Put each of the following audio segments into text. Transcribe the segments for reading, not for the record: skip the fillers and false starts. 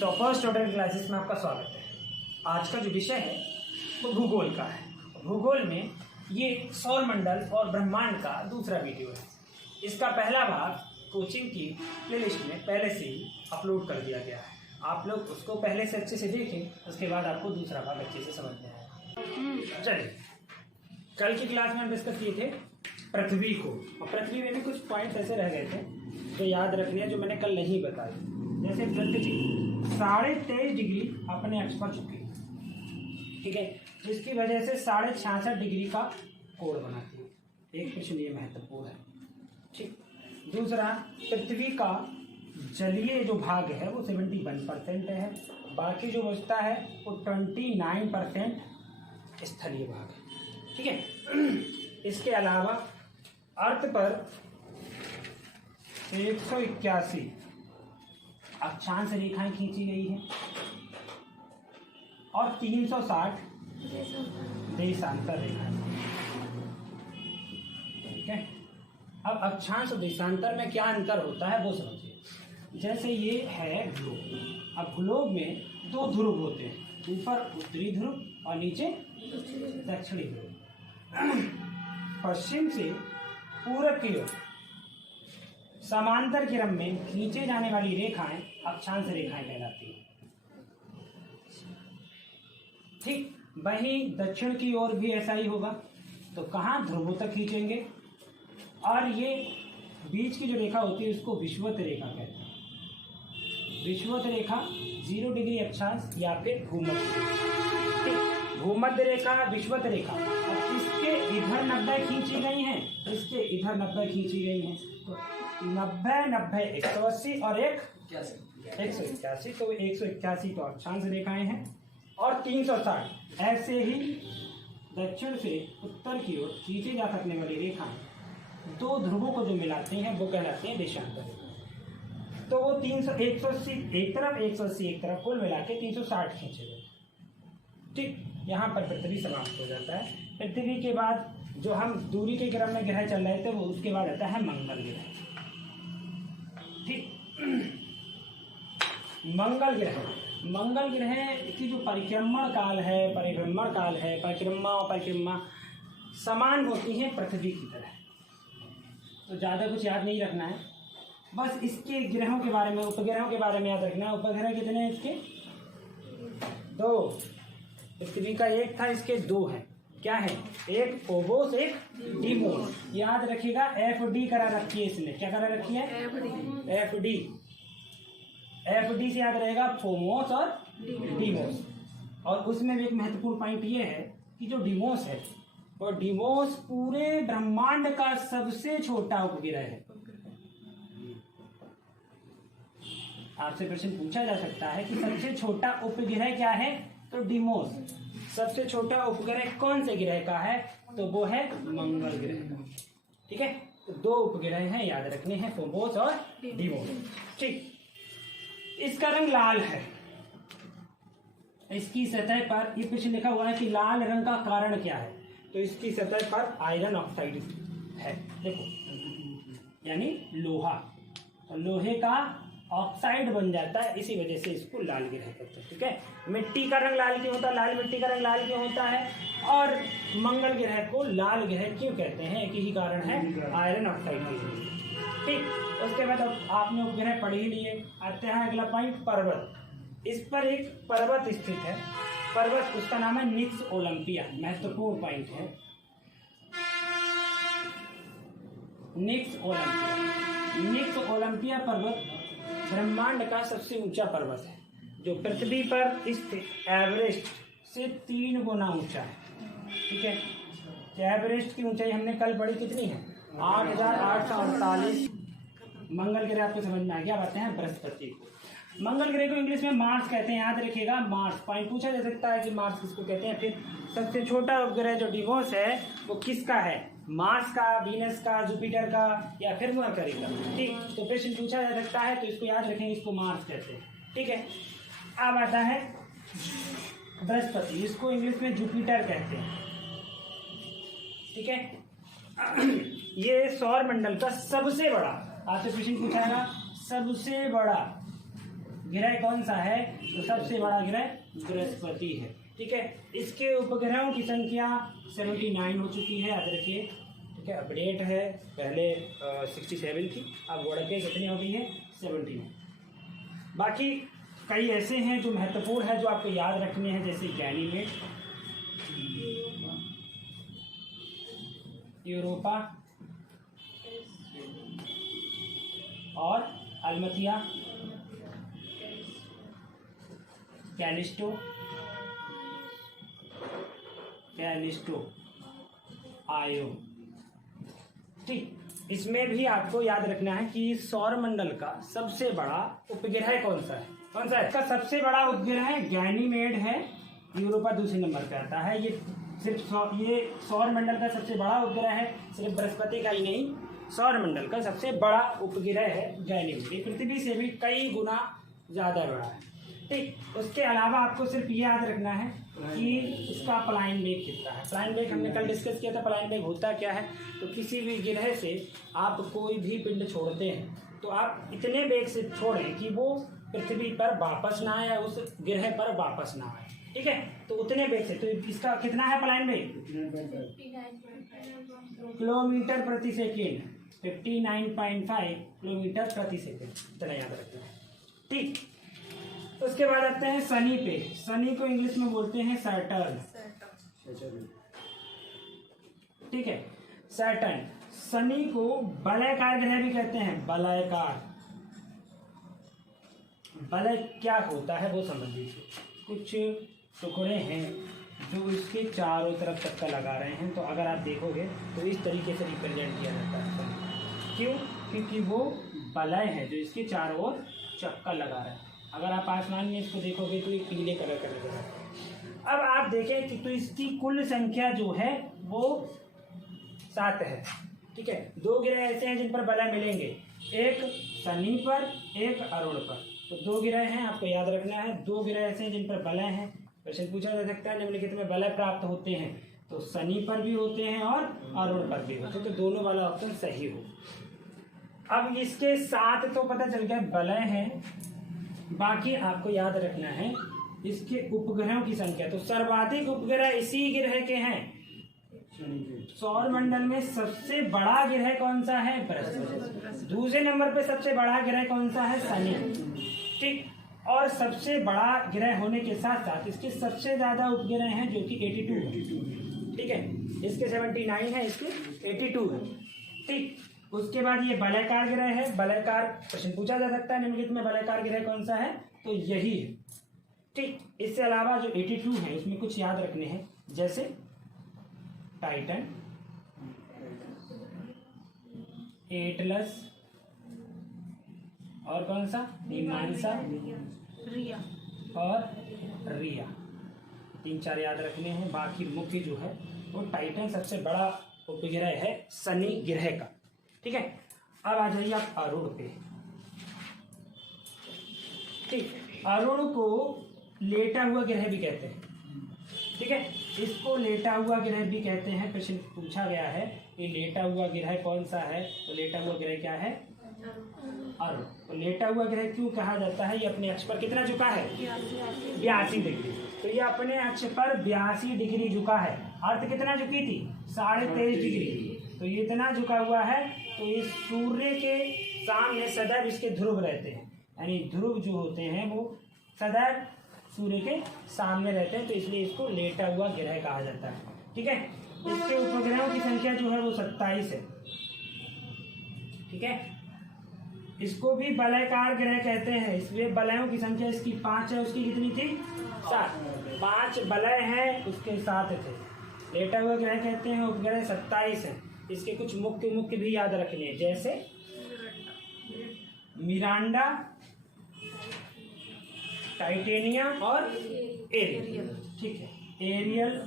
तो first order classes में आपका स्वागत है। आज का जो विषय है वो भूगोल का है। भूगोल में ये सौर मंडल और ब्रह्मांड का दूसरा वीडियो है। इसका पहला भाग कोचिंग की प्लेलिस्ट में पहले से ही अपलोड कर दिया गया है। आप लोग उसको पहले से अच्छे से देखें, उसके बाद आपको दूसरा भाग अच्छे से समझ में आएगा। चलिए, कल की क्लास में हम डिस्कस किए थे पृथ्वी को, और पृथ्वी में भी कुछ पॉइंट्स ऐसे रह गए थे जो याद रखने हैं, जो मैंने कल नहीं बताए। जैसे पृथ्वी 23.5 डिग्री अपने अक्ष पर झुकी, ठीक है, जिसकी वजह से 66.5 डिग्री का कोण बनाती है। एक प्रश्न ये महत्वपूर्ण है, ठीक। दूसरा, पृथ्वी का जलीय जो भाग है वो 71% है, बाकी जो बचता है वो 29% स्थलीय भाग है, ठीक है। इसके अलावा अर्थ पर 181 अक्षांश रेखाएं खींची गई हैं और 360 देशांतर रेखाएं, ठीक है। अब अक्षांश और देशांतर में क्या अंतर होता है वो समझिए। जैसे ये है ग्लोब, अब ग्लोब में 2 ध्रुव होते हैं, ऊपर उत्तरी ध्रुव और नीचे दक्षिणी ध्रुव। पश्चिम से पूरब की ओर समांतर क्रम में खींचे जाने वाली रेखाएं अक्षांश रेखाएं कहलाती हैं, ठीक। वहीं दक्षिण की ओर भी ऐसा ही होगा। तो कहाँ ध्रुवों तक खींचेंगे, और ये बीच की जो रेखा होती है उसको विषुवत रेखा कहते हैं। विषुवत रेखा 0 डिग्री अक्षांश या फिर भूमध्य, ठीक। भूमध्य रेखा, विषुवत रेखा, अब इसके इधर 90 खींची गई हैं, इसके इधर 90 खींची गई हैं। तो 90, 90, 180 और 181, तो 181 तो अक्षांश रेखाएं हैं, और 360 ऐसे ही दक्षिण से उत्तर की ओर खींची जा सकने वाली रेखाएं 2 ध्रुवों को जो मिलाते हैं वो कहलाते हैं देशांतर रेखा। तो वो 180 एक तरफ, 180 एक तरफ, कुल मिला के 360 खींचे गए, ठीक। यहाँ पर पृथ्वी समाप्त हो जाता है। पृथ्वी के बाद जो हम दूरी के क्रम में ग्रह चल रहे थे वो उसके बाद आता है मंगल ग्रह, ठीक। मंगल ग्रह की जो परिक्रमण काल है, परिक्रमा समान होती है पृथ्वी की तरह। तो ज़्यादा कुछ याद नहीं रखना है, बस इसके ग्रहों के बारे में, उपग्रहों के बारे में याद रखना है। उपग्रह कितने हैं इसके? 2। पृथ्वी का 1 था, इसके 2 हैं। क्या है? एक फोबोस, एक डीमोस। याद रखिएगा, FD करा रखी है इसने। क्या करा रखी है? FD। FD से याद रहेगा फोमोस और डीमोस। और उसमें भी एक महत्वपूर्ण पॉइंट ये है कि जो डीमोस है, और डीमोस पूरे ब्रह्मांड का सबसे छोटा उपग्रह है। आपसे प्रश्न पूछा जा सकता है कि सबसे छोटा उपग्रह क्या है, तो डीमोस। सबसे छोटा उपग्रह कौन से ग्रह का है, तो वो है मंगल ग्रह का, ठीक है। तो 2 उपग्रह हैं, याद रखने हैं, फोबोस और डीमोस, ठीक। इसका रंग लाल है। इसकी सतह पर ये प्रश्न लिखा हुआ है कि लाल रंग का कारण क्या है, तो इसकी सतह पर आयरन ऑक्साइड है, देखो, यानी लोहा, तो लोहे का ऑक्साइड बन जाता है, इसी वजह से इसको लाल ग्रह कहते हैं, ठीक है। मिट्टी का रंग लाल क्यों होता है, लाल मिट्टी का रंग लाल क्यों होता है, और मंगल ग्रह को लाल ग्रह क्यों कहते हैं, एक ही कारण है, आयरन ऑक्साइड की वजह से, ठीक। उसके बाद अब आपने उपग्रह पढ़ ही लिए। आते हैं अगला पॉइंट, पर्वत। इस पर एक पर्वत स्थित है, पर्वत, उसका नाम है निक्स ओलंपिया। महत्वपूर्ण पॉइंट है, निक्स ओलंपिया पर्वत ब्रह्मांड का सबसे ऊंचा पर्वत है, जो पृथ्वी पर स्थित एवरेस्ट से 3 गुना ऊंचा है, ठीक है। एवरेस्ट की ऊंचाई हमने कल पढ़ी, कितनी है? 8,848। मंगल ग्रह आपको समझ में आ गया। बातें हैं बृहस्पति। मंगल ग्रह को इंग्लिश में मार्स कहते हैं, याद रखिएगा, मार्स। पॉइंट पूछा जा सकता है कि मार्स किसको कहते हैं। फिर सबसे छोटा उपग्रह जो डीमोस है वो किसका है, मार्स का, वीनस का, जुपिटर का, या फिर मरकरी का, ठीक। तो प्रश्न पूछा जा सकता है, तो इसको याद रखेंगे, इसको मार्स कहते हैं, ठीक है। अब आता है बृहस्पति, इसको इंग्लिश में जुपिटर कहते हैं, ठीक है। ये सौर मंडल का सबसे बड़ा, आपसे क्वेश्चन पूछाएगा, सबसे बड़ा ग्रह कौन सा है, तो सबसे बड़ा ग्रह बृहस्पति है। ठीक है, इसके उपग्रहों की संख्या 79 हो चुकी है, याद रखिए। ठीक है, अपडेट है, पहले 67 थी, अब बढ़ के कितनी हो गई है, 79। बाकी कई ऐसे हैं जो महत्वपूर्ण है, जो आपको याद रखने हैं, जैसे गैनीमेड, यूरोपा और अल्मतिया, कैलिस्टो, आयो। ठीक, इसमें भी आपको याद रखना है कि सौर मंडल का सबसे बड़ा उपग्रह कौन सा है, कौन सा है? इसका सबसे बड़ा उपग्रह गैनीमेड है, यूरोपा दूसरे नंबर पे आता है। ये सिर्फ ये सौर मंडल का सबसे बड़ा उपग्रह है, सिर्फ बृहस्पति का ही नहीं, सौर मंडल का सबसे बड़ा उपग्रह है गैनीमेड। ये पृथ्वी से भी कई गुना ज़्यादा बड़ा है। ठीक, उसके अलावा आपको सिर्फ ये याद रखना है कि इसका पलायन वेग कितना है। पलायन वेग हमने कल डिस्कस किया था। पलायन वेग होता क्या है, तो किसी भी ग्रह से आप कोई भी पिंड छोड़ते हैं तो आप इतने वेग से छोड़ें कि वो पृथ्वी पर वापस ना आए, उस ग्रह पर वापस ना आए। ठीक है, तो उतने वेग से, तो इसका कितना है पलायन वेग, किलोमीटर प्रति सेकेंड, 59.5 किलोमीटर प्रति सेकेंड, इतना याद रखना है। ठीक, उसके बाद आते हैं शनि पे। शनि को इंग्लिश में बोलते हैं सैटर्न। ठीक है, सैटर्न, शनि को वलयाकार ग्रह भी कहते हैं, वलयाकार। वलय क्या होता है वो समझ लीजिए, कुछ टुकड़े हैं जो इसके चारों तरफ चक्का लगा रहे हैं। तो अगर आप देखोगे तो इस तरीके से रिप्रेजेंट किया जाता है। क्यों? क्योंकि वो वलय है जो इसके चारों ओर चक्का लगा रहा है। अगर आप आसमान में इसको देखोगे तो ये पीले कलर का नजर आता है। अब आप देखें कि तो इसकी कुल संख्या जो है वो 7 है। ठीक है, 2 ग्रह ऐसे हैं जिन पर वलय मिलेंगे, एक शनि पर, एक अरुण पर। तो 2 ग्रह हैं, आपको याद रखना है। 2 ग्रह ऐसे हैं जिन पर वलय हैं। क्वेश्चन पूछा जा सकता है निम्नलिखित में वलय प्राप्त होते हैं, तो शनि पर भी होते हैं और अरुण पर भी होते हैं, तो दोनों वाला ऑप्शन सही हो। अब इसके साथ तो पता चल गया वलय है, बाकी आपको याद रखना है इसके उपग्रहों की संख्या। तो सर्वाधिक उपग्रह इसी ग्रह के हैं। सौर मंडल में सबसे बड़ा ग्रह कौन सा है, बृहस्पति। दूसरे नंबर पे सबसे बड़ा ग्रह कौन सा है, शनि। ठीक, और सबसे बड़ा ग्रह होने के साथ साथ इसके सबसे ज्यादा उपग्रह हैं जो कि 82 है। ठीक है, इसके 79 है, इसके 82 है। ठीक, उसके बाद ये वलयाकार ग्रह है। वलयाकार प्रश्न पूछा जा सकता है निम्नलिखित में वलयाकार ग्रह कौन सा है, तो यही है। ठीक, इससे अलावा जो 82 है उसमें कुछ याद रखने हैं, जैसे टाइटन, एटलस और कौन सा, मीमांसा, रिया और रिया। 3-4 याद रखने हैं। बाकी मुख्य जो है वो टाइटन सबसे बड़ा उपग्रह है शनि ग्रह का। ठीक है, अब आ जाइए आप अरुण पे। ठीक, अरुण को लेटा हुआ ग्रह भी कहते हैं। ठीक है, इसको लेटा हुआ ग्रह भी कहते हैं। प्रश्न पूछा गया है कि लेटा हुआ ग्रह कौन सा है, तो लेटा हुआ ग्रह क्या है, अरुण। तो लेटा हुआ ग्रह क्यों कहा जाता है, ये अपने अक्ष पर कितना झुका है, 82 डिग्री। तो ये अपने अक्ष पर 82 डिग्री झुका है। अर्थ कितना झुकी थी, 23.5 डिग्री। तो ये इतना झुका हुआ है, तो ये सूर्य के सामने सदैव इसके ध्रुव रहते हैं, यानी ध्रुव जो होते हैं वो सदैव सूर्य के सामने रहते हैं, तो इसलिए इसको लेटा हुआ ग्रह कहा जाता है। ठीक है, इसके उपग्रहों की संख्या जो है वो 27 है। ठीक है, इसको भी वलयाकार ग्रह कहते हैं, इसलिए वलयों की संख्या इसकी 5 है, उसकी कितनी थी, 7। 5 वलय है, उसके 7 थे। लेटा हुआ ग्रह कहते हैं, उपग्रह 27 है। इसके कुछ मुख्य भी याद रखने हैं, जैसे मिरांडा, टाइटेनिया और एरियल। ठीक है, एरियल,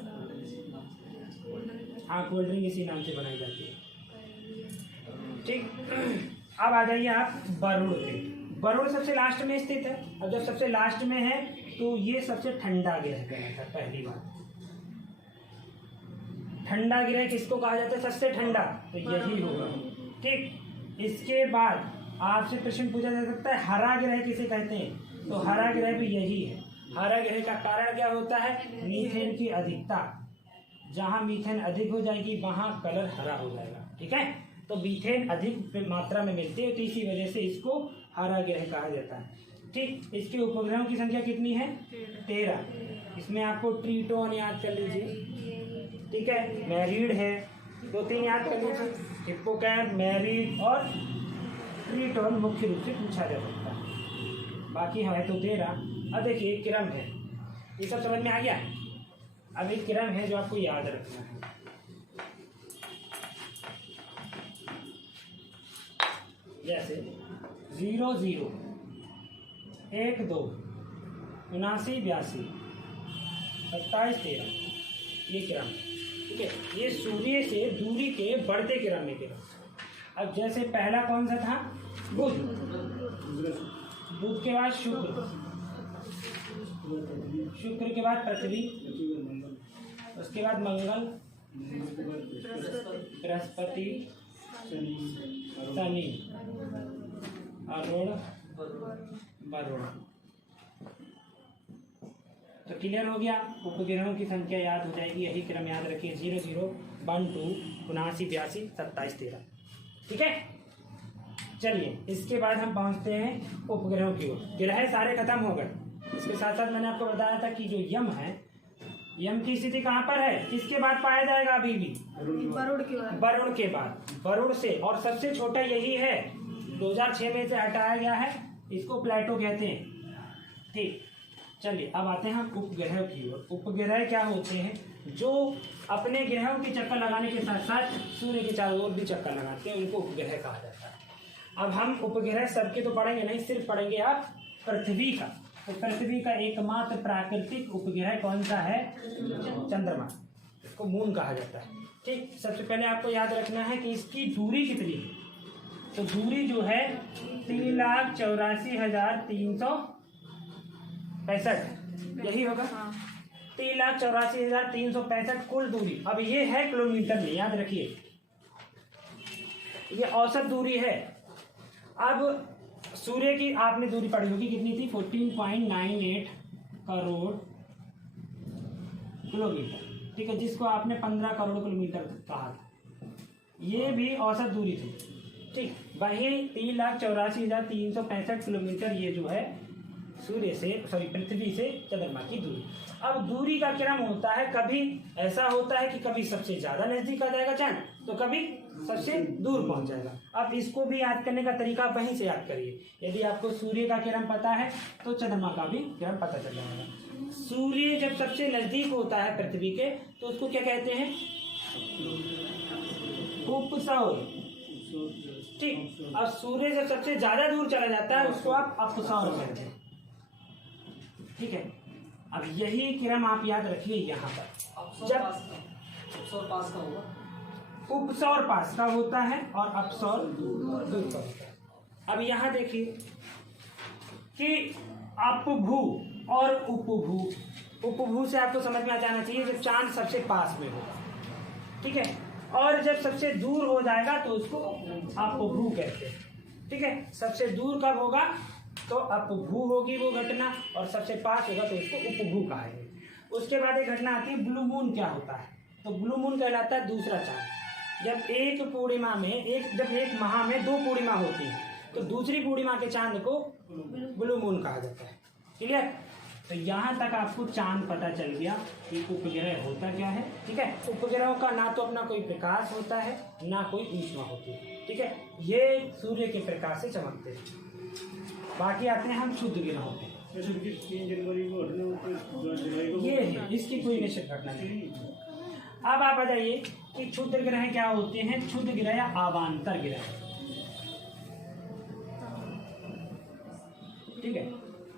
हाँ, कोल्ड ड्रिंक इसी नाम से बनाई जाती है। ठीक, अब आ जाइए आप वरुण पे। वरुण सबसे लास्ट में स्थित है, और जब सबसे लास्ट में है तो ये सबसे ठंडा ग्रह कहलाता है। पहली बात, ठंडा ग्रह किसको कहा जाता है, सबसे ठंडा, तो यही होगा। ठीक, इसके बाद आपसे प्रश्न पूछा जा सकता है हरा ग्रह किसे कहते हैं, तो हरा ग्रह भी यही है। हरा ग्रह का कारण क्या होता है? मीथेन की अधिकता। जहाँ मीथेन अधिक हो जाएगी वहाँ कलर हरा हो जाएगा। ठीक है, तो मीथेन अधिक मात्रा में मिलती है, तो इसी वजह से इसको हरा ग्रह कहा जाता है। ठीक, इसके उपग्रहों की संख्या कितनी है? 13। इसमें आपको ट्रीटोन याद कर लीजिए। ठीक है, मैरिड है, 2-3 याद कर लीजिए, हिप्पोकैम्प, मैरिड और ट्रीटोन मुख्य रूप से पूछा जा सकता है। बाकी है तो 13। अब देखिए क्रम है, ये सब समझ में आ गया। अब एक क्रम है जो आपको याद रखना है। जैसे 0 0 1 2 79 82 27 13, ये क्रम। ठीक है, ये सूर्य से दूरी के बढ़ते क्रम में क्रम। अब जैसे पहला कौन सा था? बुध। बुध के बाद शुक्र, शुक्र के बाद पृथ्वी, उसके बाद मंगल, बृहस्पति, शनि, अरुण, वरुण। तो क्लियर हो गया। उपग्रहों की संख्या याद हो जाएगी, यही क्रम याद रखिए। 0 0 1 2 79 82 27 13। ठीक है, चलिए इसके बाद हम पहुंचते हैं उपग्रहों की ओर। ग्रह सारे खत्म हो गए। इसके साथ साथ मैंने आपको बताया था कि जो यम है, यम की स्थिति कहाँ पर है? किसके बाद पाया जाएगा? अभी भी वरुण के बाद। वरुण से, और सबसे छोटा यही है, 2006 में से हटाया गया है, इसको प्लेटो कहते हैं। ठीक, चलिए अब आते हैं हम उपग्रह की ओर। उपग्रह क्या होते हैं? जो अपने ग्रहों की चक्कर लगाने के साथ साथ सूर्य के चारों ओर भी चक्कर लगाते हैं, उनको उपग्रह कहा जाता है। अब हम उपग्रह सबके तो पढ़ेंगे नहीं, सिर्फ पढ़ेंगे आप पृथ्वी का। तो पृथ्वी का एकमात्र प्राकृतिक उपग्रह कौन सा है? चंद्रमा। इसको मून कहा जाता है। ठीक, सबसे पहले आपको याद रखना है कि इसकी दूरी कितनी है। तो दूरी जो है 3,84,365, यही होगा। 3,84,365 कुल दूरी। अब ये है किलोमीटर में, याद रखिए, ये औसत दूरी है। अब सूर्य की आपने दूरी पढ़ी होगी, कितनी थी? 14.98 करोड़ किलोमीटर। ठीक है, जिसको आपने 15 करोड़ किलोमीटर कहा था, ये भी औसत दूरी थी। ठीक, वही 3,84,365 किलोमीटर ये जो है सूर्य से, सॉरी पृथ्वी से चंद्रमा की दूरी। अब दूरी का क्रम होता है, कभी ऐसा होता है कि कभी सबसे ज्यादा नजदीक आ जाएगा चांद, तो कभी सबसे दूर पहुंच जाएगा। अब इसको भी याद करने का तरीका वहीं से याद करिए। यदि आपको सूर्य का क्रम पता है तो चंद्रमा का भी क्रम पता चल जाएगा। सूर्य जब सबसे नजदीक होता है पृथ्वी के, तो उसको क्या कहते हैं? उपसौर। ठीक, अब सूर्य जब सबसे ज्यादा दूर चला जाता है, उसको आप अपसौर कहते हैं। ठीक है, अब यही क्रम आप याद रखिए यहाँ पर। जब उपसौर पास का होगा, उपसौर पास का होता है और अपसौर दूर का होता है। अब यहाँ देखिए कि अपभू और उपभू। उपभू से आपको समझ में आ जाना चाहिए जब चांद सबसे पास में होगा। ठीक है, और जब सबसे दूर हो जाएगा तो उसको अपभू कहते हैं। ठीक है, सबसे दूर कब होगा तो अपभू होगी वो घटना, और सबसे पास होगा तो उसको उपभू कहेंगे। उसके बाद एक घटना आती है ब्लू मून। क्या होता है? तो ब्लू मून कहलाता है दूसरा चांद। जब एक पूर्णिमा में जब एक माह में 2 पूर्णिमा होती है, तो दूसरी पूर्णिमा के चांद को ब्लू मून कहा जाता है। क्लियर? तो यहाँ तक आपको चांद पता चल गया कि उपग्रह होता क्या है। ठीक है, उपग्रहों का ना तो अपना कोई प्रकाश होता है, ना कोई ऊष्मा होती है। ठीक है, ये सूर्य के प्रकाश से चमकते हैं। बाकी आते हैं हम क्षुद्र ग्रहों पे। 3 जनवरी को ये है, इसकी कोई निश्चित घटना नहीं। अब आप आ जाइए कि क्षुद्र ग्रह क्या होते हैं। क्षुद्र ग्रह या अवान्तर ग्रह। ठीक है,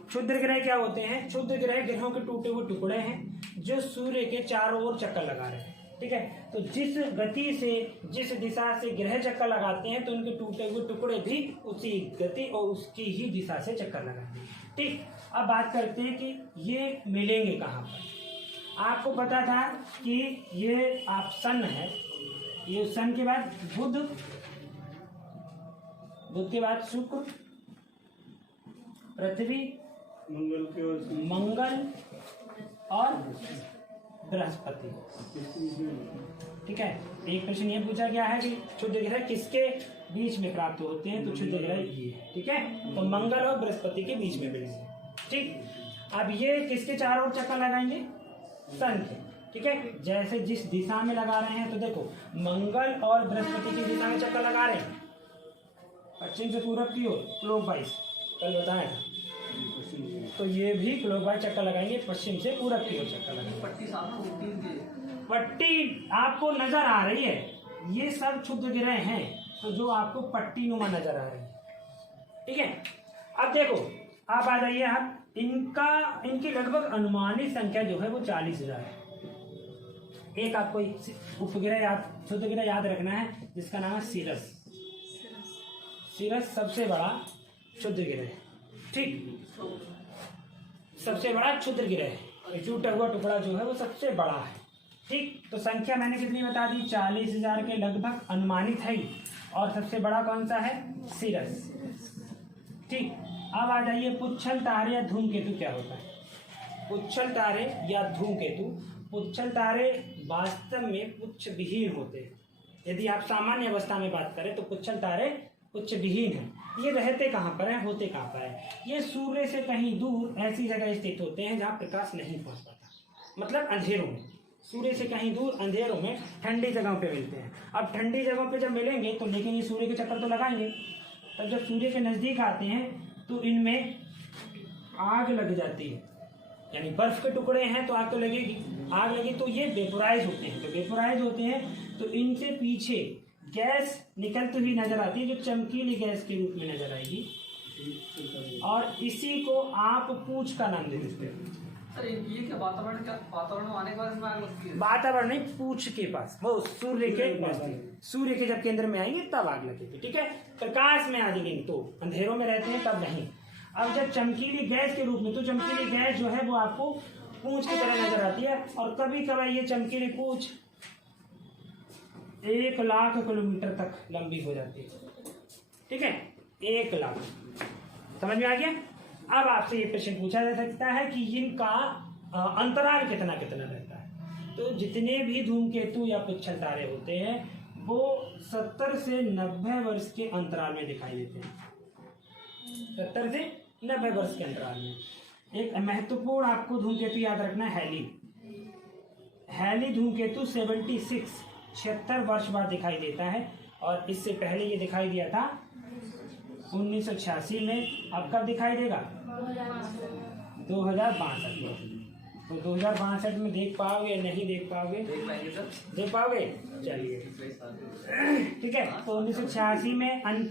क्षुद्र ग्रह क्या होते हैं? क्षुद्र ग्रह ग्रहों के टूटे हुए टुकड़े हैं जो सूर्य के चारों ओर चक्कर लगा रहे हैं। ठीक है, तो जिस गति से, जिस दिशा से ग्रह चक्कर लगाते हैं, तो उनके टूटे हुए टुकड़े भी उसी गति और उसकी ही दिशा से चक्कर लगाते हैं। ठीक, अब बात करते हैं कि ये मिलेंगे कहाँ पर। आपको पता था कि ये आप सन है, ये सन के बाद बुध, बुध के बाद शुक्र, पृथ्वी, मंगल के और शनि। मंगल और बृहस्पति। ठीक है, एक प्रश्न ये पूछा गया है कि क्षुद्र ग्रह किसके बीच में प्राप्त होते हैं, तो क्षुद्र ग्रह ये है। ठीक है, तो मंगल और बृहस्पति के बीच में मिलेंगे। ठीक, अब ये किसके चारों ओर चक्कर लगाएंगे, सन के। ठीक है, जैसे जिस दिशा में लगा रहे हैं, तो देखो मंगल और बृहस्पति की दिशा में चक्कर लगा रहे हैं, पश्चिम से पूरब की ओर क्लॉकवाइज, कल बताया था। तो ये भी क्लॉकवाइज चक्कर लगाएंगे, पश्चिम से पूरब की ओर चक्कर लगाएंगे। पट्टी आपको नजर आ रही है, ये सब क्षुद्र ग्रह हैं, तो जो आपको पट्टी नुमा नजर आ रही है। ठीक है, अब देखो, आप आ जाइए, आप इनकी लगभग अनुमानित संख्या जो है वो 40,000 है। एक आपको उपग्रह याद, क्षुद्र ग्रह याद रखना है, जिसका नाम है सीरस। सीरस सबसे बड़ा क्षुद्र ग्रह है। ठीक, सबसे बड़ा क्षुद्र ग्रह है, टूटा हुआ टुकड़ा जो है वो सबसे बड़ा है। ठीक, तो संख्या मैंने कितनी बता दी, 40,000 के लगभग अनुमानित है। और सबसे बड़ा कौन सा है, सीरस। ठीक, अब आ जाइए, पुच्छल तारे या धूमकेतु क्या होता है। पुच्छल तारे या धूमकेतु, पुच्छल तारे वास्तव में पुच्छ विहीन होते हैं। यदि आप सामान्य अवस्था में बात करें तो पुच्छल तारे पुच्छ विहीन है। ये रहते कहाँ पर है, होते कहाँ पर है, ये सूर्य से कहीं दूर ऐसी जगह स्थित होते हैं जहाँ प्रकाश नहीं पहुँच पाता, मतलब अंधेरों में। सूर्य से कहीं दूर अंधेरों में ठंडी जगहों पे मिलते हैं। अब ठंडी जगहों पे जब मिलेंगे तो लेकिन ये सूर्य के चक्कर तो लगाएंगे, तब जब सूर्य के नज़दीक आते हैं तो इनमें आग लग जाती है, यानी बर्फ के टुकड़े हैं तो आग तो लगेगी। आग लगी तो ये वेपोराइज होते हैं, तो वेपोराइज होते हैं तो इनसे पीछे गैस निकलती हुई नजर आती है, जो चमकीली गैस के रूप में नजर आएगी, और इसी को आप पूंछ का नाम दे देते हैं। सर ये क्या वातावरण में आने के बाद इसमें आग लगती है? वातावरण नहीं, पूंछ के पास, वो सूर्य के, सूर्य के जब केंद्र में आएंगे तब आग लगेगी। ठीक है, प्रकाश में आ जाएंगे तो अंधेरों में रहते हैं तब नहीं। अब जब चमकीली गैस के रूप में, तो चमकीली गैस जो है वो आपको पूंछ की तरह नजर आती है, और कभी कभी ये चमकीली पूंछ 1,00,000 किलोमीटर तक लंबी हो जाती है। ठीक है, 1,00,000, समझ में आ गया। अब आपसे ये प्रश्न पूछा जा सकता है कि इनका अंतराल कितना कितना रहता है। तो जितने भी धूमकेतु या पुच्छल तारे होते हैं वो 70 से 90 वर्ष के अंतराल में दिखाई देते हैं। 70 से 90 वर्ष के अंतराल में। एक महत्वपूर्ण आपको धूमकेतु याद रखना है, हैली धूमकेतु 76 वर्ष बाद दिखाई देता है, और इससे पहले ये दिखाई दिया था 1986 में। अब कब दिखाई देगा, 2062 में। तो 2062 में देख पाओगे, नहीं देख पाओगे, देख पाएंगे सर, देख पाओगे, चलिए। ठीक है, तो 1986 में अंतिम